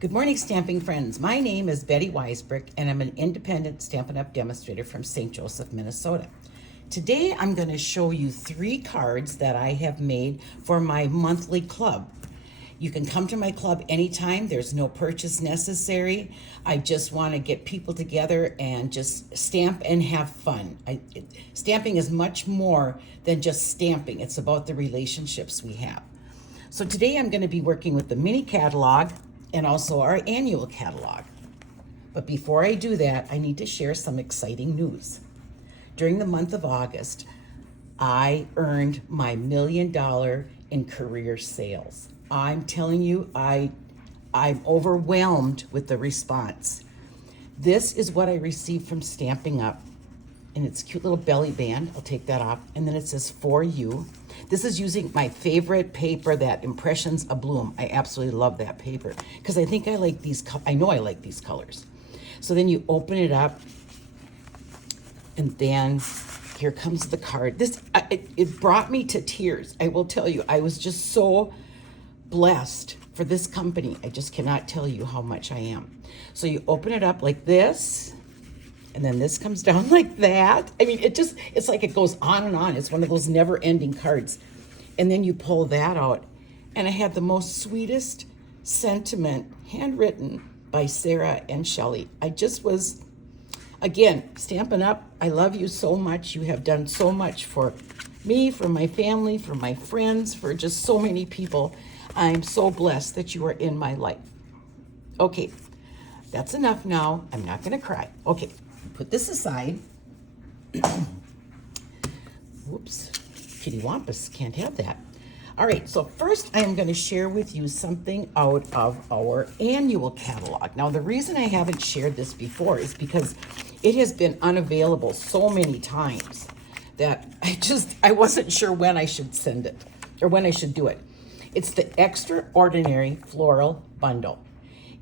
Good morning, stamping friends. My name is Betty Weisbrick, and I'm an independent Stampin' Up! Demonstrator from St. Joseph, Minnesota. Today, I'm going to show you 3 cards that I have made for my monthly club. You can come to my club anytime. There's no purchase necessary. I just want to get people together and just stamp and have fun. Stamping is much more than just stamping. It's about the relationships we have. So today I'm going to be working with the mini catalog and also our annual catalog. But before I do that, I need to share some exciting news. During the month of August, I earned my $1 million in career sales. I'm telling you, I'm overwhelmed with the response. This is what I received from Stamping Up, and it's a cute little belly band. I'll take that off. And then it says, "For you." This is using my favorite paper, that Impressions A Bloom. I absolutely love that paper because I think I like these, I know I like these colors. So then you open it up, and then here comes the card. It brought me to tears. I will tell you, I was just so blessed for this company. I just cannot tell you how much I am. So you open it up like this, and then this comes down like that. I mean, it's like it goes on and on. It's one of those never-ending cards. And then you pull that out, and I had the most sweetest sentiment, handwritten by Sarah and Shelley. I just was, again, Stampin' Up, I love you so much. You have done so much for me, for my family, for my friends, for just so many people. I'm so blessed that you are in my life. Okay, that's enough now. I'm not gonna cry. Okay, put this aside. Whoops, kitty wampus, can't have that. All right, so first I am gonna share with you something out of our annual catalog. Now, the reason I haven't shared this before is because it has been unavailable so many times that I wasn't sure when I should send it or when I should do it. It's the Extraordinary Floral Bundle.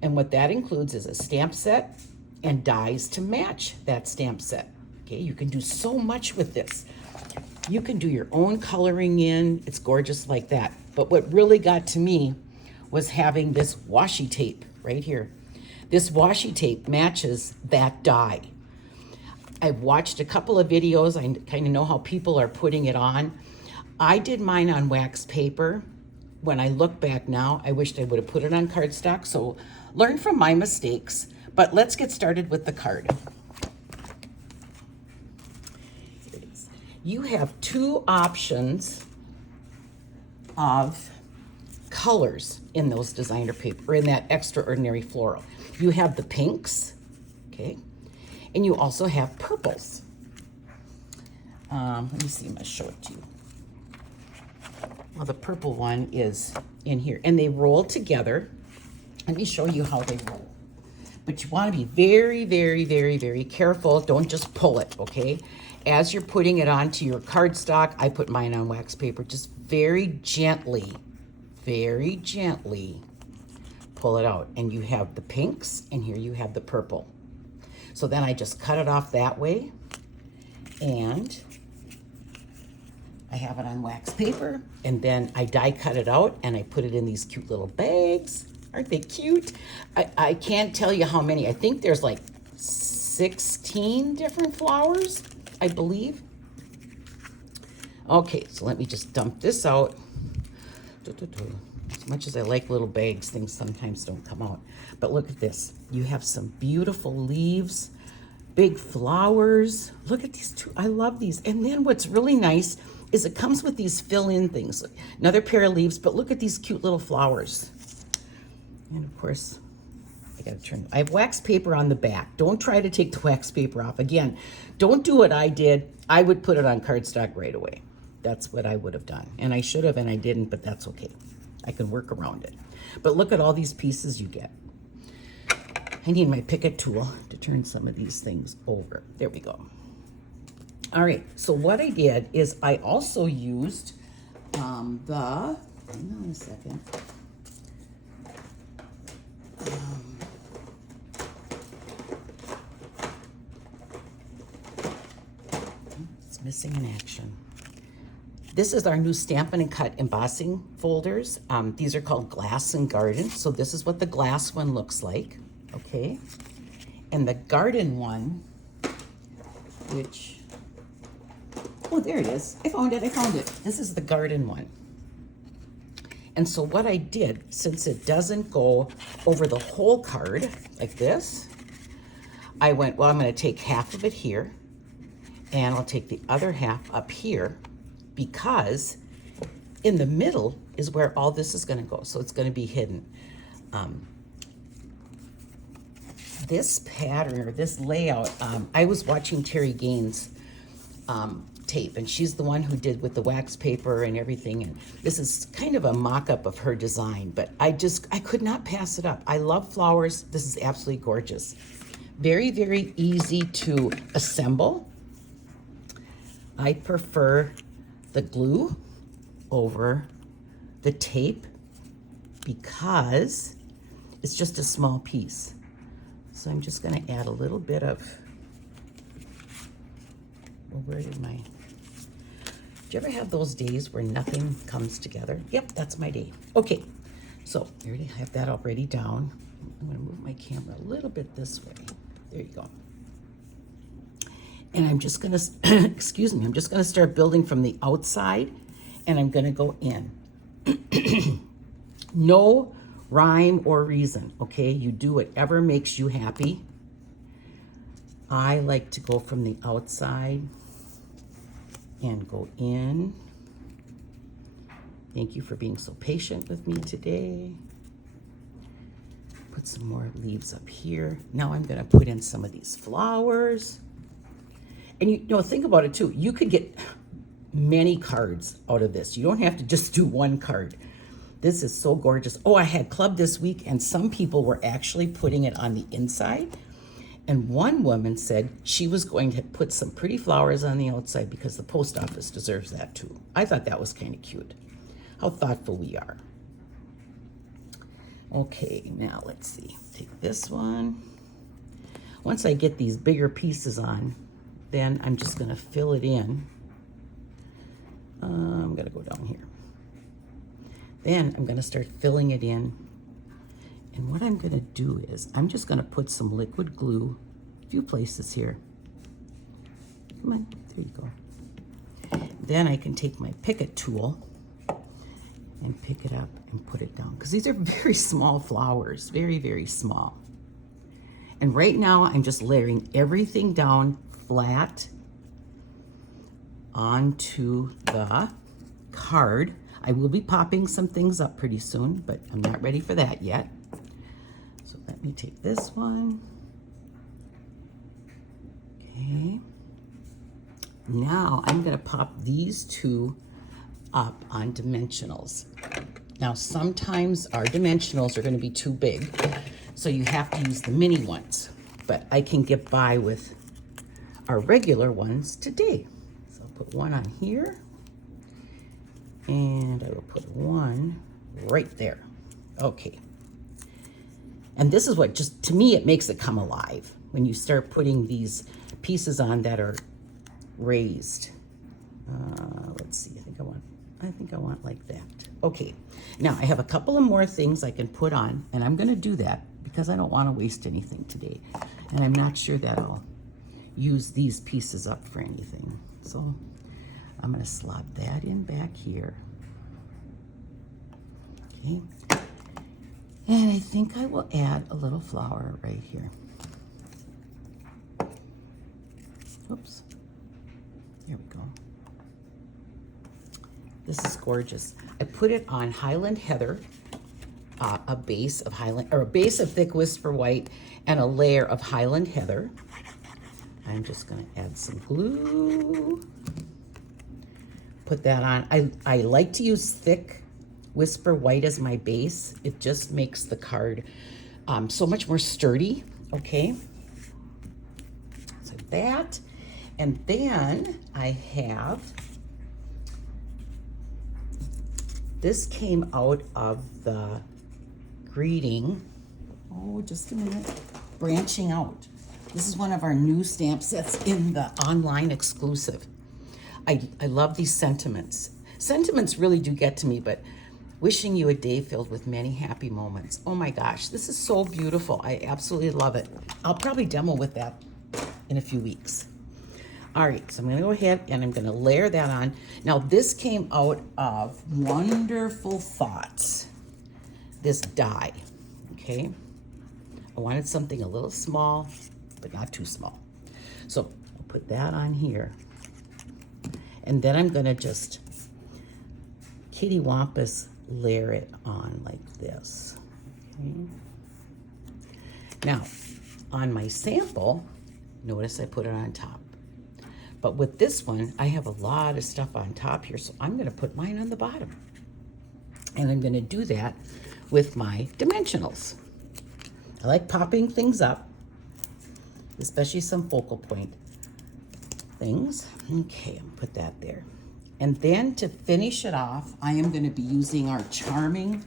And what that includes is a stamp set and dies to match that stamp set. Okay, you can do so much with this. You can do your own coloring in. It's gorgeous like that. But what really got to me was having this washi tape right here. This washi tape matches that die. I've watched a couple of videos. I kind of know how people are putting it on. I did mine on wax paper. When I look back now, I wished I would have put it on cardstock. So learn from my mistakes. But let's get started with the card. Here it is. You have 2 options of colors in those designer paper, in that Extraordinary Floral. You have the pinks, okay? And you also have purples. Let me see, I'm gonna show it to you. Well, the purple one is in here, and they roll together. Let me show you how they roll. But you want to be very, very, very, very careful. Don't just pull it, okay? As you're putting it onto your cardstock, I put mine on wax paper, just very gently pull it out. And you have the pinks, and here you have the purple. So then I just cut it off that way, and I have it on wax paper, and then I die cut it out, and I put it in these cute little bags. Aren't they cute? I can't tell you how many. I think there's like 16 different flowers, I believe. Okay, so let me just dump this out. As much as I like little bags, things sometimes don't come out. But look at this. You have some beautiful leaves, big flowers. Look at these 2. I love these. And then what's really nice is it comes with these fill-in things. Another pair of leaves, but look at these cute little flowers. And of course, I have wax paper on the back. Don't try to take the wax paper off. Again, don't do what I did. I would put it on cardstock right away. That's what I would have done. And I should have, and I didn't, but that's okay. I can work around it. But look at all these pieces you get. I need my Picket tool to turn some of these things over. There we go. All right, so what I did is I also used hang on a second. It's missing in action. This is our new Stampin' and Cut embossing folders. These are called Glass and Garden. So this is what the glass one looks like, okay? And the garden one, which, oh, there it is. I found it. This is the garden one. And so what I did, since it doesn't go over the whole card like this, I went, well, I'm going to take half of it here, and I'll take the other half up here, because in the middle is where all this is going to go. So it's going to be hidden. This pattern or this layout, I was watching Terry Gaines' tape, and she's the one who did with the wax paper and everything, and this is kind of a mock-up of her design, but I could not pass it up. I love flowers. This is absolutely gorgeous. Very, very easy to assemble. I prefer the glue over the tape because it's just a small piece. So I'm just going to add a little bit of, well, where did my, do you ever have those days where nothing comes together? Yep, that's my day. Okay, so I already have that already down. I'm going to move my camera a little bit this way. There you go. And I'm just going to, excuse me, I'm just going to start building from the outside, and I'm going to go in. No rhyme or reason, okay? You do whatever makes you happy. I like to go from the outside and go in. Thank you for being so patient with me today. Put some more leaves up here. Now I'm going to put in some of these flowers. And you know, think about it too. You could get many cards out of this. You don't have to just do one card. This is so gorgeous. Oh, I had club this week, and some people were actually putting it on the inside. And one woman said she was going to put some pretty flowers on the outside because the post office deserves that too. I thought that was kind of cute. How thoughtful we are. Okay, now let's see. Take this one. Once I get these bigger pieces on, then I'm just going to fill it in. I'm going to go down here. Then I'm going to start filling it in. And what I'm going to do is I'm just going to put some liquid glue a few places here. Come on, there you go. Then I can take my Picket tool and pick it up and put it down, because these are very small flowers, very, very small. And right now I'm just layering everything down flat onto the card. I will be popping some things up pretty soon, but I'm not ready for that yet. So let me take this one. Okay. Now I'm going to pop these two up on dimensionals. Now sometimes our dimensionals are going to be too big, so you have to use the mini ones, but I can get by with our regular ones today. So I'll put one on here, and I will put one right there. Okay. And this is what, just to me, it makes it come alive when you start putting these pieces on that are raised. Let's see, I think I want like that. Okay, now I have a couple of more things I can put on, and I'm gonna do that because I don't wanna waste anything today. And I'm not sure that I'll use these pieces up for anything. So I'm gonna slot that in back here. Okay, and I think I will add a little flower right here. Oops, there we go. This is gorgeous. I put it on Highland Heather, a base of thick Whisper White, and a layer of Highland Heather. I'm just gonna add some glue. Put that on. I like to use thick Whisper White as my base. It just makes the card so much more sturdy, okay? So that, and then I have, this came out of the greeting, oh, just a minute, Branching Out. This is one of our new stamp sets in the online exclusive. I love these sentiments. Sentiments really do get to me, but wishing you a day filled with many happy moments. Oh my gosh, this is so beautiful. I absolutely love it. I'll probably demo with that in a few weeks. All right, so I'm gonna go ahead and I'm gonna layer that on. Now this came out of Wonderful Thoughts, this die, okay? I wanted something a little small, but not too small. So I'll put that on here. And then I'm gonna just kitty wampus layer it on like this. Okay. Now, on my sample, notice I put it on top. But with this one, I have a lot of stuff on top here, so I'm gonna put mine on the bottom. And I'm gonna do that with my dimensionals. I like popping things up, especially some focal point things. Okay, I'll put that there. And then to finish it off, I am going to be using our charming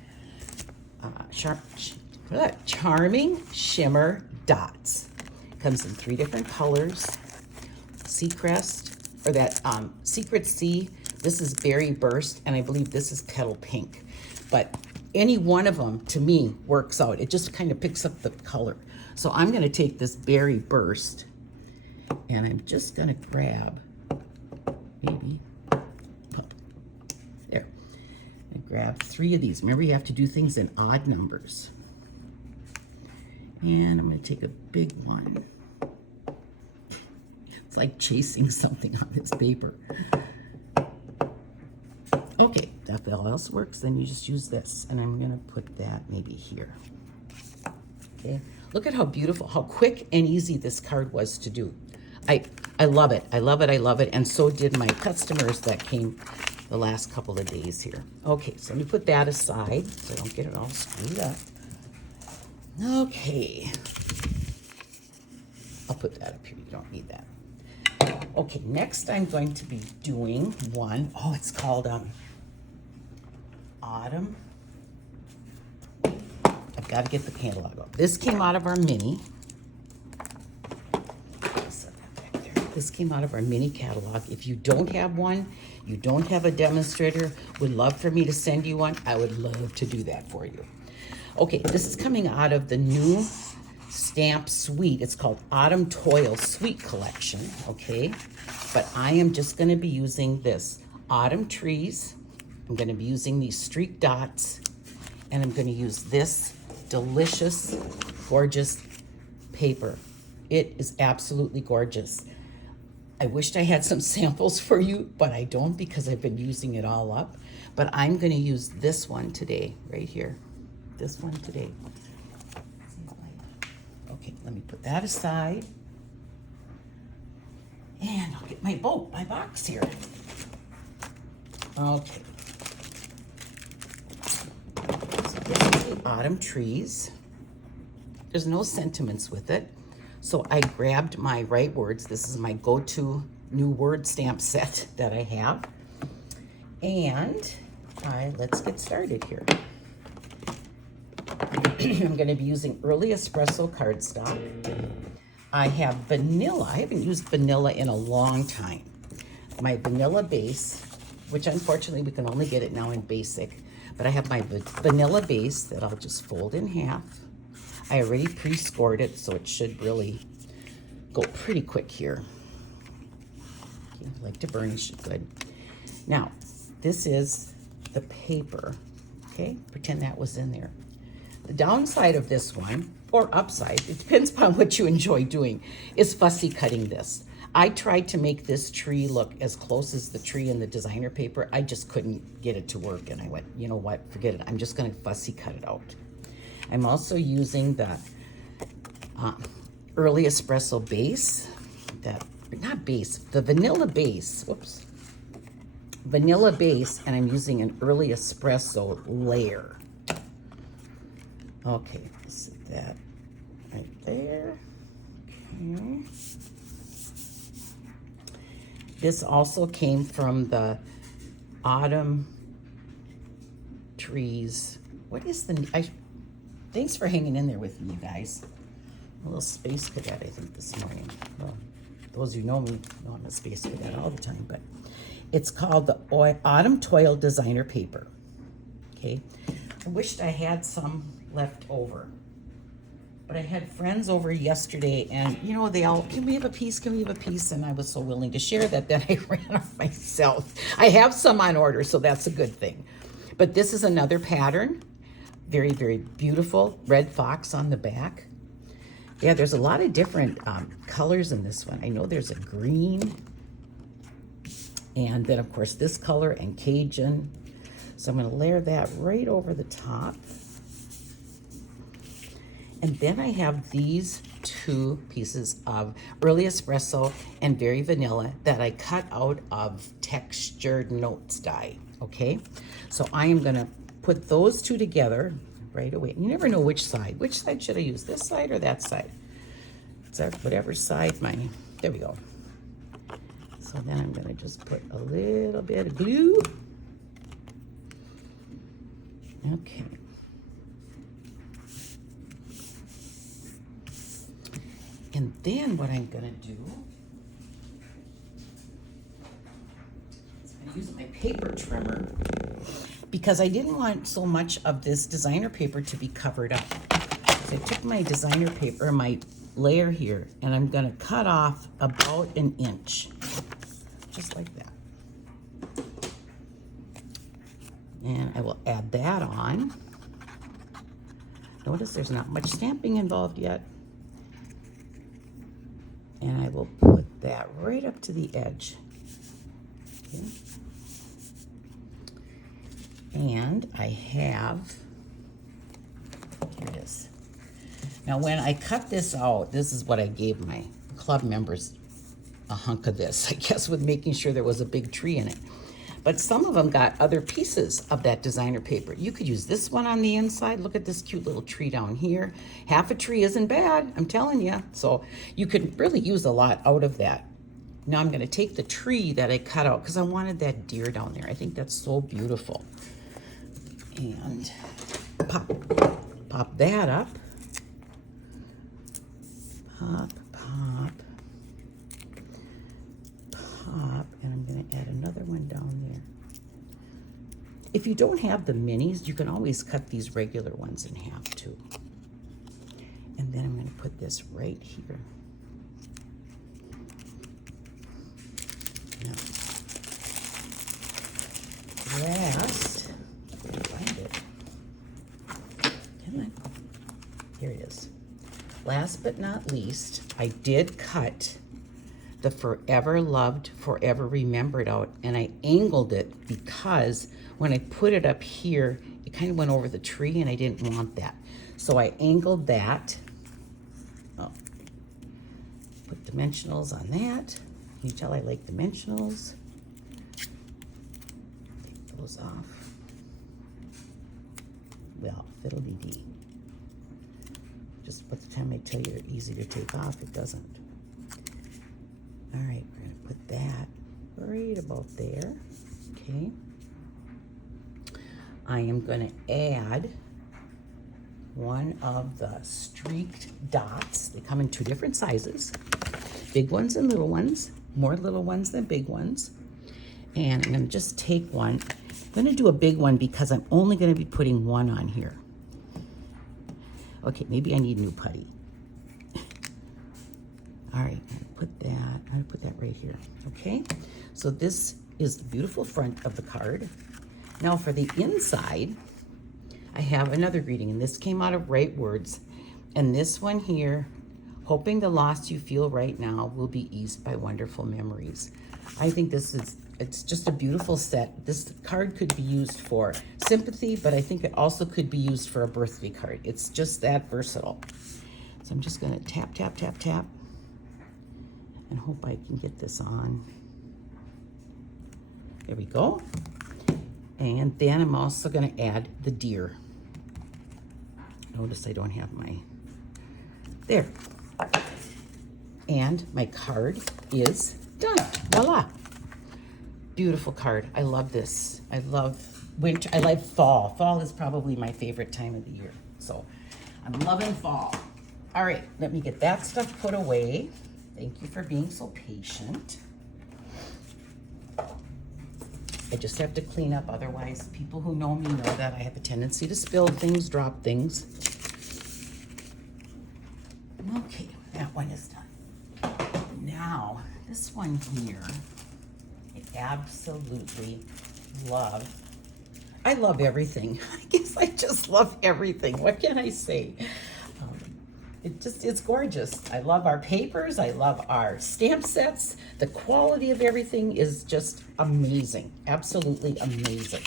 shimmer dots. It comes in 3 different colors. Seacrest, or that Secret Sea. This is Berry Burst, and I believe this is Petal Pink. But any one of them, to me, works out. It just kind of picks up the color. So I'm going to take this Berry Burst, and I'm just going to grab, maybe, there. I grab 3 of these. Remember, you have to do things in odd numbers. And I'm going to take a big one. It's like chasing something on this paper. Okay, if all else works, then you just use this. And I'm going to put that maybe here. Okay, look at how beautiful, how quick and easy this card was to do. I love it. I love it. I love it. And so did my customers that came the last couple of days here. Okay, so let me put that aside so I don't get it all screwed up. Okay. I'll put that up here. You don't need that. Okay, next I'm going to be doing one. Oh, it's called Autumn. I've got to get the catalog up. This came out of our mini. This came out of our mini catalog. If you don't have one, you don't have a demonstrator, would love for me to send you one, I would love to do that for you. Okay, this is coming out of the new stamp suite. It's called Autumn Toil Suite Collection, okay? But I am just gonna be using this Autumn Trees. I'm gonna be using these streak dots, and I'm gonna use this delicious, gorgeous paper. It is absolutely gorgeous. I wished I had some samples for you, but I don't because I've been using it all up. But I'm gonna use this one today, right here. This one today. Okay, let me put that aside. And I'll get my box here. Okay. So this is the Autumn Trees. There's no sentiments with it. So I grabbed my Right Words. This is my go-to new word stamp set that I have. And let's get started here. I'm going to be using Early Espresso cardstock. I have vanilla. I haven't used vanilla in a long time. My vanilla base, which unfortunately we can only get it now in basic, but I have my vanilla base that I'll just fold in half. I already pre-scored it, so it should really go pretty quick here. Okay, I like to burnish it good. Now, this is the paper, okay? Pretend that was in there. The downside of this one, or upside, it depends upon what you enjoy doing, is fussy cutting this. I tried to make this tree look as close as the tree in the designer paper. I just couldn't get it to work, and I went, you know what, forget it. I'm just gonna fussy cut it out. I'm also using the Early Espresso base, the vanilla base, whoops. Vanilla base, and I'm using an Early Espresso layer. Okay, set that right there. Okay. This also came from the Autumn Trees. What is the, thanks for hanging in there with me, you guys. A little space cadet, I think, this morning. Well, those who know me know I'm a space cadet all the time, but It's called the Autumn Toil Designer Paper. Okay, I wished I had some left over. But I had friends over yesterday, and you know, they all, can we have a piece? Can we have a piece? And I was so willing to share that then I ran off myself. I have some on order, so that's a good thing. But this is another pattern. Very, very beautiful. Red fox on the back. Yeah, there's a lot of different colors in this one. I know there's a green. And then, of course, this color and Cajun. So I'm going to layer that right over the top. And then I have these two pieces of Early Espresso and Very Vanilla that I cut out of Textured Notes die, okay? So I am gonna put those two together right away. You never know which side. Which side should I use, this side or that side? It's whatever side there we go. So then I'm gonna just put a little bit of glue. Okay. And then what I'm gonna do is I'm gonna use my paper trimmer because I didn't want so much of this designer paper to be covered up. So I took my designer paper, my layer here, and I'm gonna cut off about 1 inch, just like that. And I will add that on. Notice there's not much stamping involved yet. And I will put that right up to the edge. Okay. And I have, here it is. Now when I cut this out, this is what I gave my club members, a hunk of this, I guess, with making sure there was a big tree in it. But some of them got other pieces of that designer paper. You could use this one on the inside. Look at this cute little tree down here. Half a tree isn't bad, I'm telling you. So you could really use a lot out of that. Now I'm gonna take the tree that I cut out because I wanted that deer down there. I think that's so beautiful. And pop that up. Pop, pop. And I'm going to add another one down there. If you don't have the minis, you can always cut these regular ones in half too. And then I'm going to put this right here. Now, last, find it. Come on. Here it is. Last but not least, I did cut the Forever Loved, Forever Remembered out, and I angled it because when I put it up here, it kind of went over the tree and I didn't want that. So I angled that. Oh, put dimensionals on that. You tell I like dimensionals. Take those off. Well, fiddle-dee-dee. Just by the time I tell you they're easy to take off, it doesn't. All right, we're gonna put that right about there, okay? I am gonna add one of the streaked dots. They come in 2 different sizes, big ones and little ones, more little ones than big ones. And I'm gonna just take one. I'm gonna do a big one because I'm only gonna be putting one on here. Okay, maybe I need new putty. All right, I'm gonna put that right here, okay? So this is the beautiful front of the card. Now for the inside, I have another greeting, and this came out of Right Words. And this one here, hoping the loss you feel right now will be eased by wonderful memories. I think it's just a beautiful set. This card could be used for sympathy, but I think it also could be used for a birthday card. It's just that versatile. So I'm just gonna tap, tap, tap, tap, and hope I can get this on. There we go. And then I'm also gonna add the deer. Notice I don't have there. And my card is done, voila. Beautiful card, I love this. I love winter, I like fall. Fall is probably my favorite time of the year. So I'm loving fall. All right, let me get that stuff put away. Thank you for being so patient. I just have to clean up, otherwise people who know me know that I have a tendency to spill things, drop things. Okay, that one is done. Now, this one here, I absolutely love. I love everything. I guess I just love everything. What can I say? It's gorgeous. I love our papers. I love our stamp sets. The quality of everything is just amazing. Absolutely amazing.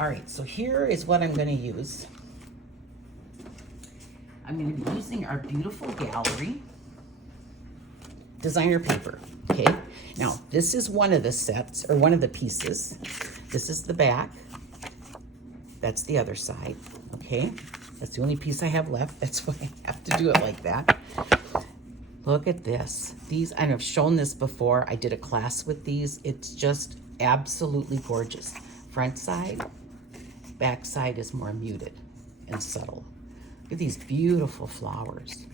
All right, so here is what I'm going to use. I'm going to be using our beautiful gallery designer paper, okay? Now, this is one of the sets, or one of the pieces. This is the back. That's the other side, okay? That's the only piece I have left. That's why I have to do it like that. Look at this. These, I've shown this before. I did a class with these. It's just absolutely gorgeous. Front side, back side is more muted and subtle. Look at these beautiful flowers.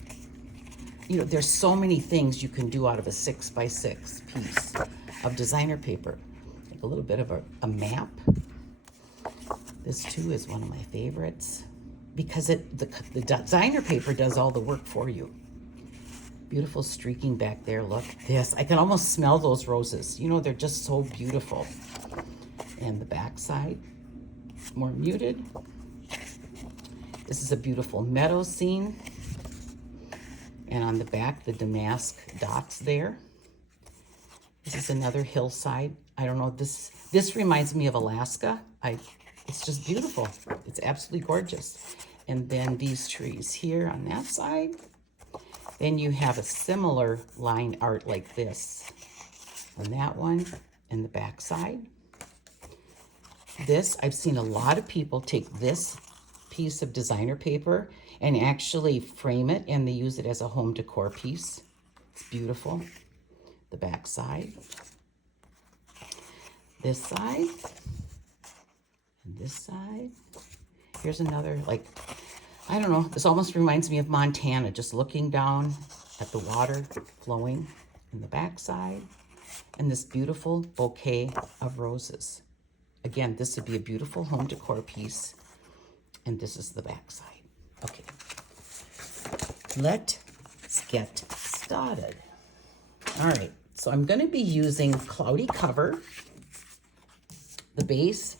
You know, there's so many things you can do out of a 6x6 piece of designer paper. Like a little bit of a map. This too is one of my favorites, because the designer paper does all the work for you. Beautiful streaking back there. Look, this, I can almost smell those roses. You know, they're just so beautiful. And the back side, more muted. This is a beautiful meadow scene. And on the back, the damask dots there. This is another hillside. I don't know, this reminds me of Alaska. It's just beautiful. It's absolutely gorgeous. And then these trees here on that side. Then you have a similar line art like this on that one and the back side. This, I've seen a lot of people take this piece of designer paper and actually frame it, and they use it as a home decor piece. It's beautiful. The back side. This side. And this side. Here's another, like, I don't know, this almost reminds me of Montana, just looking down at the water flowing in the backside, and this beautiful bouquet of roses. Again, this would be a beautiful home decor piece, and this is the backside. Okay, let's get started. All right, so I'm going to be using Cloudy Cover. The base,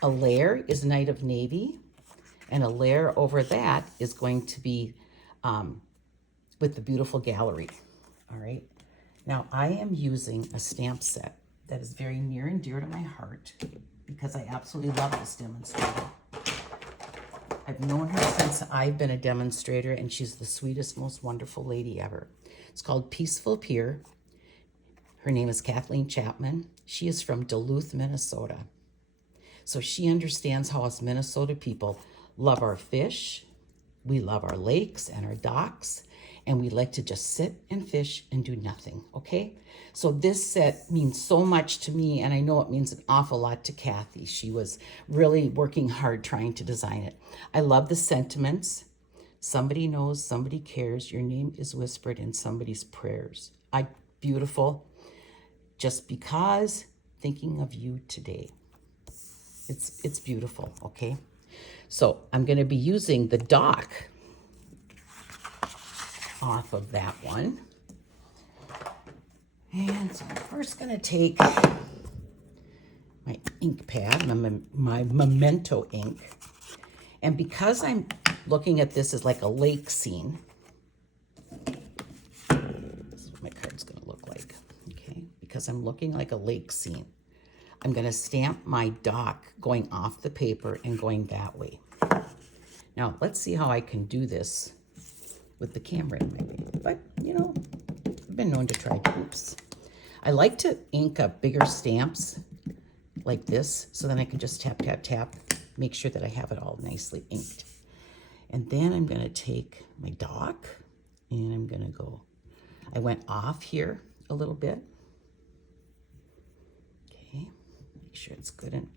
a layer is Night of Navy, and a layer over that is going to be with the beautiful gallery. All right. Now I am using a stamp set that is very near and dear to my heart because I absolutely love this demonstrator. I've known her since I've been a demonstrator, and she's the sweetest, most wonderful lady ever. It's called Peaceful Pier. Her name is Kathleen Chapman. She is from Duluth, Minnesota. So she understands how us Minnesota people love our fish, we love our lakes and our docks, and we like to just sit and fish and do nothing, okay? So this set means so much to me, and I know it means an awful lot to Kathy. She was really working hard trying to design it. I love the sentiments. Somebody knows, somebody cares, your name is whispered in somebody's prayers. Beautiful. Just because, thinking of you today. It's beautiful, okay? So I'm going to be using the dock off of that one. And so I'm first going to take my ink pad, my Memento ink. And because I'm looking at this as like a lake scene, this is what my card's going to look like, okay? Because I'm looking like a lake scene, I'm going to stamp my dock going off the paper and going that way. Now, let's see how I can do this with the camera in my way. But, you know, I've been known to try. Oops. I like to ink up bigger stamps like this, so then I can just tap, tap, tap, make sure that I have it all nicely inked. And then I'm going to take my dock, and I'm going to go, I went off here a little bit. Make sure it's good and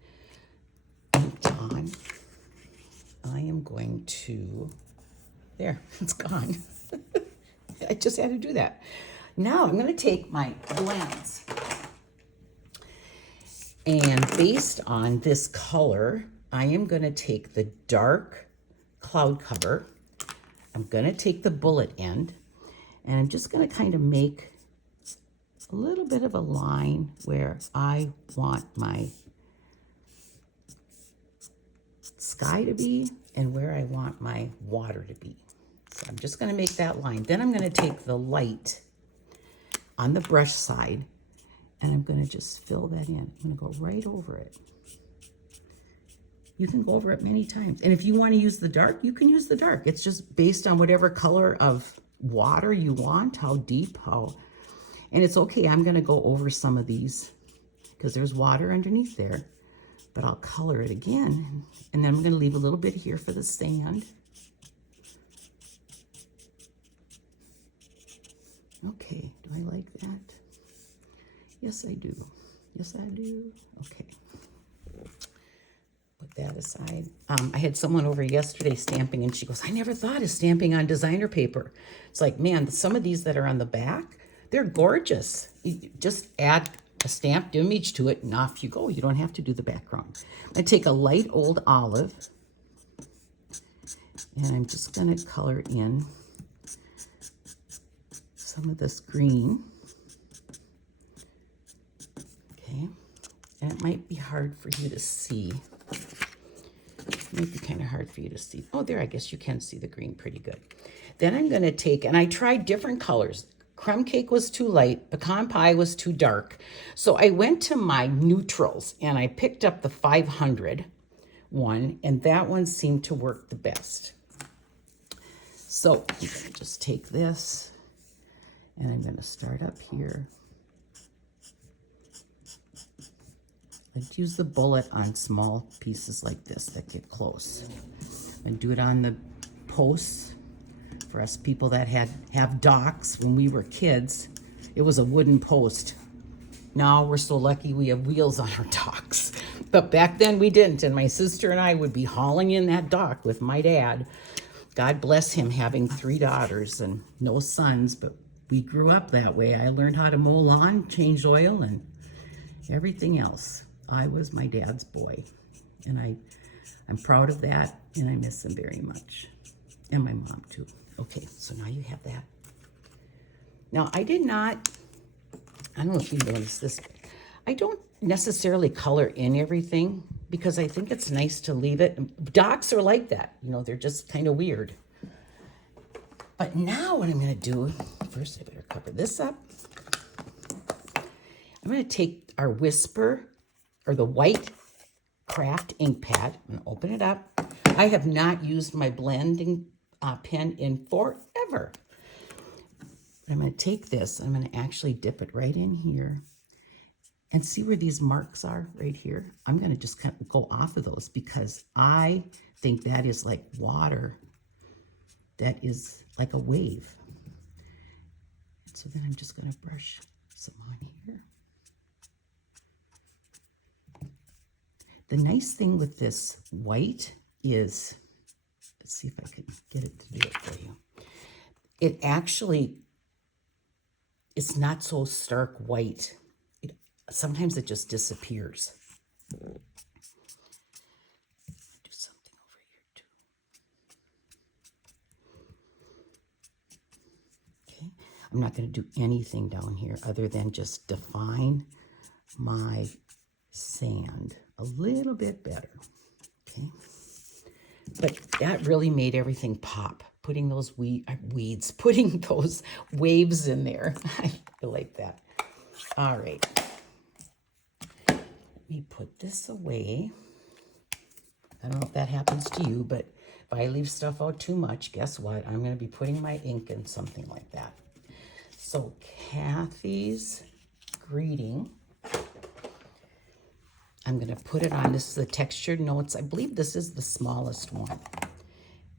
inked on. I am going to, there, it's gone. I just had to do that. Now I'm going to take my blends. And based on this color, I am going to take the dark cloud cover. I'm going to take the bullet end, and I'm just going to kind of make a little bit of a line where I want my sky to be and where I want my water to be. So I'm just going to make that line. Then I'm going to take the light on the brush side, and I'm going to just fill that in. I'm going to go right over it. You can go over it many times. And if you want to use the dark, you can use the dark. It's just based on whatever color of water you want, how deep, how... And it's okay, I'm going to go over some of these because there's water underneath there. But I'll color it again. And then I'm going to leave a little bit here for the sand. Okay, do I like that? Yes, I do. Yes, I do. Okay. Put that aside. I had someone over yesterday stamping, and she goes, I never thought of stamping on designer paper. It's like, man, some of these that are on the back, they're gorgeous. You just add a stamped image to it, and off you go. You don't have to do the background. I take a light old olive, and I'm just going to color in some of this green. Okay, and it might be hard for you to see. It might be kind of hard for you to see. Oh, there, I guess you can see the green pretty good. Then I'm going to take, and I tried different colors. Crumb cake was too light, pecan pie was too dark. So I went to my neutrals, and I picked up the 500 one, and that one seemed to work the best. So I'm going to just take this, and I'm going to start up here. I'd use the bullet on small pieces like this that get close. And do it on the posts. For us people that have docks, when we were kids, it was a wooden post. Now we're so lucky we have wheels on our docks. But back then we didn't, and my sister and I would be hauling in that dock with my dad. God bless him, having 3 daughters and no sons, but we grew up that way. I learned how to mow lawn, change oil, and everything else. I was my dad's boy, and I'm proud of that, and I miss him very much, and my mom too. Okay, so now you have that. Now I don't know if you noticed this, I don't necessarily color in everything because I think it's nice to leave it. Docks are like that, you know, they're just kind of weird. But now what I'm gonna do, first I better cover this up. I'm gonna take our Whisper, or the white craft ink pad. I'm gonna open it up. I have not used my blending pen in forever. I'm gonna take this, I'm gonna actually dip it right in here and see where these marks are right here. I'm gonna just kind of go off of those because I think that is like water. That is like a wave. So then I'm just gonna brush some on here. The nice thing with this white is, let's see if I can get it to do it for you. It actually, it's not so stark white. Sometimes it just disappears. Do something over here too. Okay, I'm not going to do anything down here other than just define my sand a little bit better. Okay, but that really made everything pop. Putting those weeds, putting those waves in there. I like that. All right. Let me put this away. I don't know if that happens to you, but if I leave stuff out too much, guess what? I'm going to be putting my ink in something like that. So Kathy's greeting. I'm going to put it on. This is the textured notes. I believe this is the smallest one.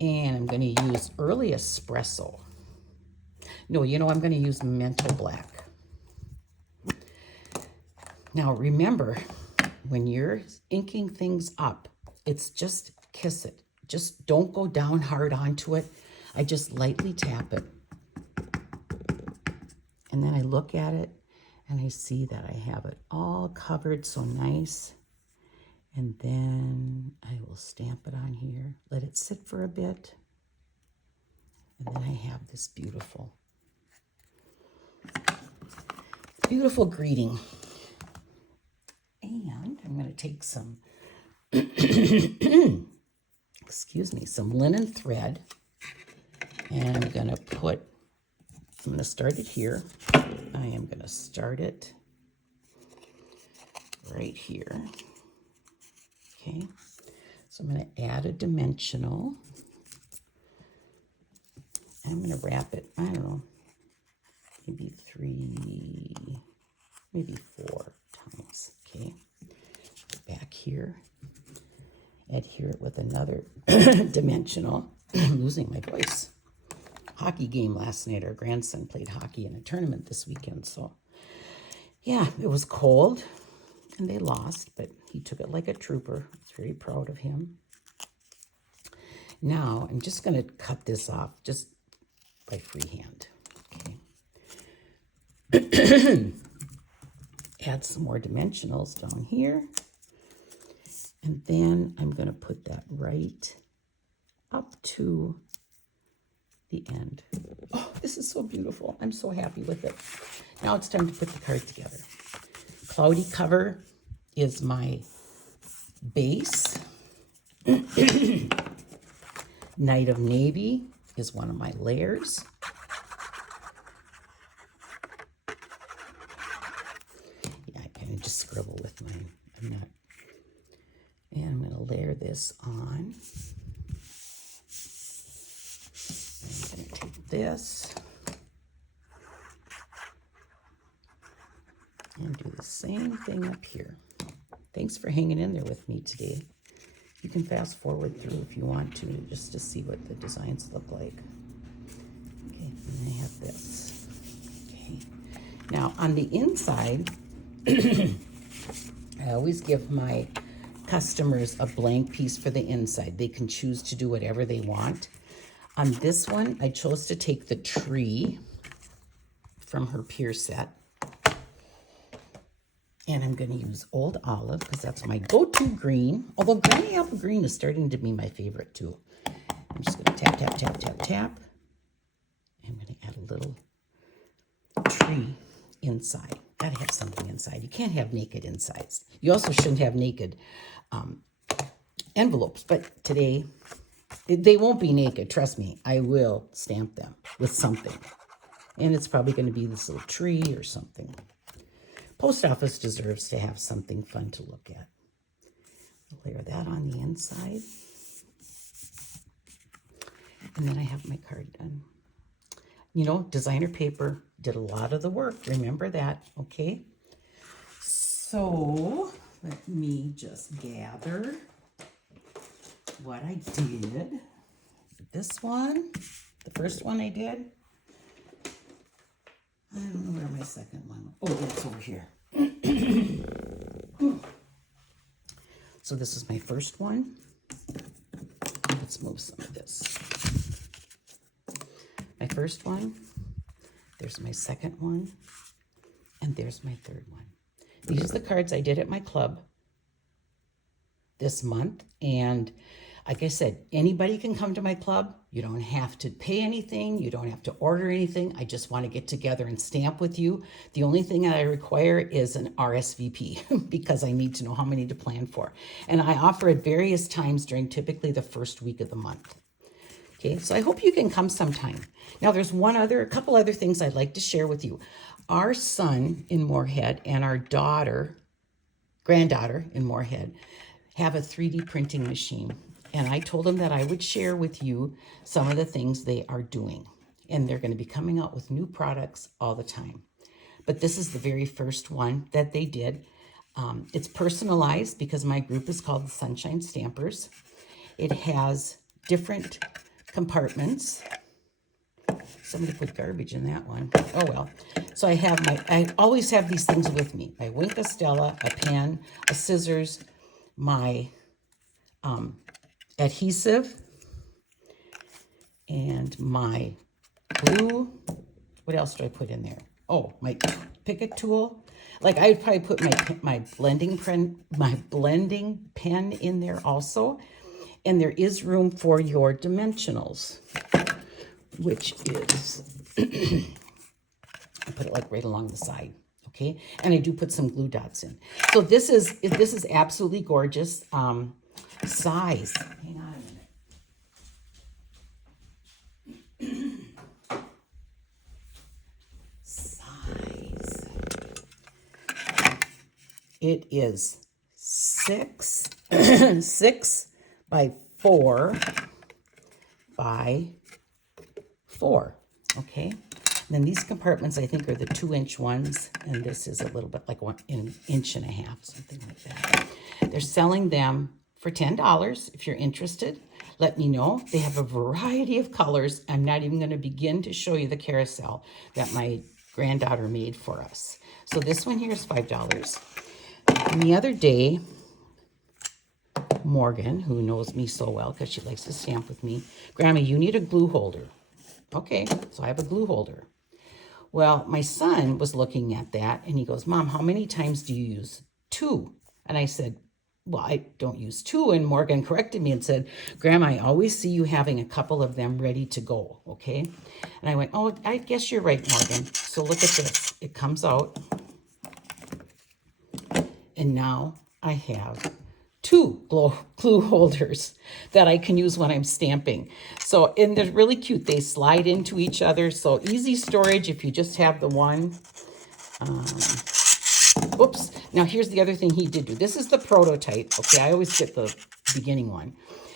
And I'm going to use Early Espresso. No, you know, I'm going to use Mental Black. Now, remember, when you're inking things up, it's just kiss it. Just don't go down hard onto it. I just lightly tap it. And then I look at it, And I see that I have it all covered so nice. And then I will stamp it on here, let it sit for a bit. And then I have this beautiful, beautiful greeting. And I'm going to take some, excuse me, some linen thread. And I'm going to start it here. I am going to start it right here. Okay, so I'm going to add a dimensional. I'm going to wrap it, I don't know, maybe 3, maybe 4 times. Okay, back here, adhere it with another dimensional. I'm losing my voice. Hockey game last night. Our grandson played hockey in a tournament this weekend. So yeah, it was cold and they lost, but he took it like a trooper. I was very proud of him. Now I'm just going to cut this off just by freehand. Okay. Add some more dimensionals down here. And then I'm going to put that right up to the end. Oh, this is so beautiful. I'm so happy with it. Now it's time to put the card together. Cloudy Cover is my base. Night of Navy is one of my layers. Yeah, I kind of just scribble with mine. And I'm going to layer this on. I'm going to take this and do the same thing up here. Thanks for hanging in there with me today. You can fast forward through if you want to, just to see what the designs look like. Okay, and I have this. Okay. Now on the inside, I always give my customers a blank piece for the inside. They can choose to do whatever they want. On this one, I chose to take the tree from her Pier set. And I'm going to use Old Olive because that's my go-to green. Although Granny Apple Green is starting to be my favorite too. I'm just going to tap, tap, tap, tap, tap. I'm going to add a little tree inside. Got to have something inside. You can't have naked insides. You also shouldn't have naked envelopes. But today, they won't be naked. Trust me. I will stamp them with something. And it's probably going to be this little tree or something. Post office deserves to have something fun to look at. Layer that on the inside. And then I have my card done. You know, designer paper did a lot of the work. Remember that, okay? So let me just gather what I did. This one, the first one I did. I don't know where my second one. Oh, it's over here. So this is my first one. Let's move some of this. My first one. There's my second one. And there's my third one. These are the cards I did at my club this month. And like I said, anybody can come to my club. You don't have to pay anything. You don't have to order anything. I just want to get together and stamp with you. The only thing that I require is an RSVP because I need to know how many to plan for. And I offer at various times during typically the first week of the month. Okay, so I hope you can come sometime. Now there's a couple other things I'd like to share with you. Our son in Moorhead and our granddaughter in Moorhead have a 3D printing machine. And I told them that I would share with you some of the things they are doing. And they're going to be coming out with new products all the time. But this is the very first one that they did. It's personalized because my group is called the Sunshine Stampers. It has different compartments. Somebody put garbage in that one. Oh well. So I always have these things with me. My Wink Stella, a pen, a scissors, my adhesive, and my glue. What else do I put in there? oh, my Picket tool. Like I'd probably put my blending pen in there also. And there is room for your dimensionals, which is, I put it like right along the side, okay? And I do put some glue dots in. So this is absolutely gorgeous. Size, hang on a minute. Size. It is 6 by 4 by 4, okay? And then these compartments, I think, are the 2-inch ones, and this is a little bit like an inch and a half, something like that. They're selling them for $10. If you're interested, let me know. They have a variety of colors. I'm not even going to begin to show you the carousel that my granddaughter made for us. So this one here is $5. And the other day, Morgan, who knows me so well because she likes to stamp with me, Grandma, you need a glue holder. Okay, so I have a glue holder. Well, my son was looking at that and he goes, Mom, how many times do you use 2? And I said, well, I don't use 2. And Morgan corrected me and said, Grandma, I always see you having a couple of them ready to go, okay? And I went, oh, I guess you're right, Morgan. So look at this. It comes out. And now I have 2 glue holders that I can use when I'm stamping. So, and they're really cute. They slide into each other. So easy storage if you just have the one. Oops. Now here's the other thing he did do. This is the prototype. Okay, I always get the beginning one.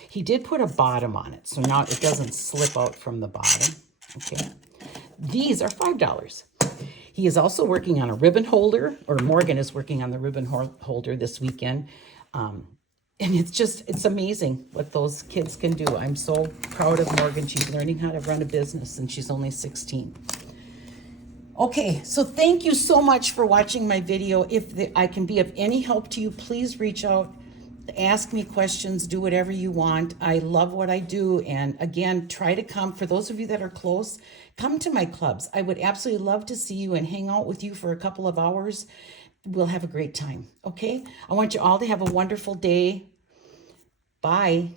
He did put a bottom on it. So now it doesn't slip out from the bottom. Okay. These are $5. He is also working on a ribbon holder, or Morgan is working on the ribbon holder this weekend. And it's amazing what those kids can do. I'm so proud of Morgan. She's learning how to run a business and she's only 16. Okay, so thank you so much for watching my video. If I can be of any help to you, please reach out, ask me questions, do whatever you want. I love what I do. And again, try to come. For those of you that are close, come to my clubs. I would absolutely love to see you and hang out with you for a couple of hours. We'll have a great time, okay? I want you all to have a wonderful day. Bye.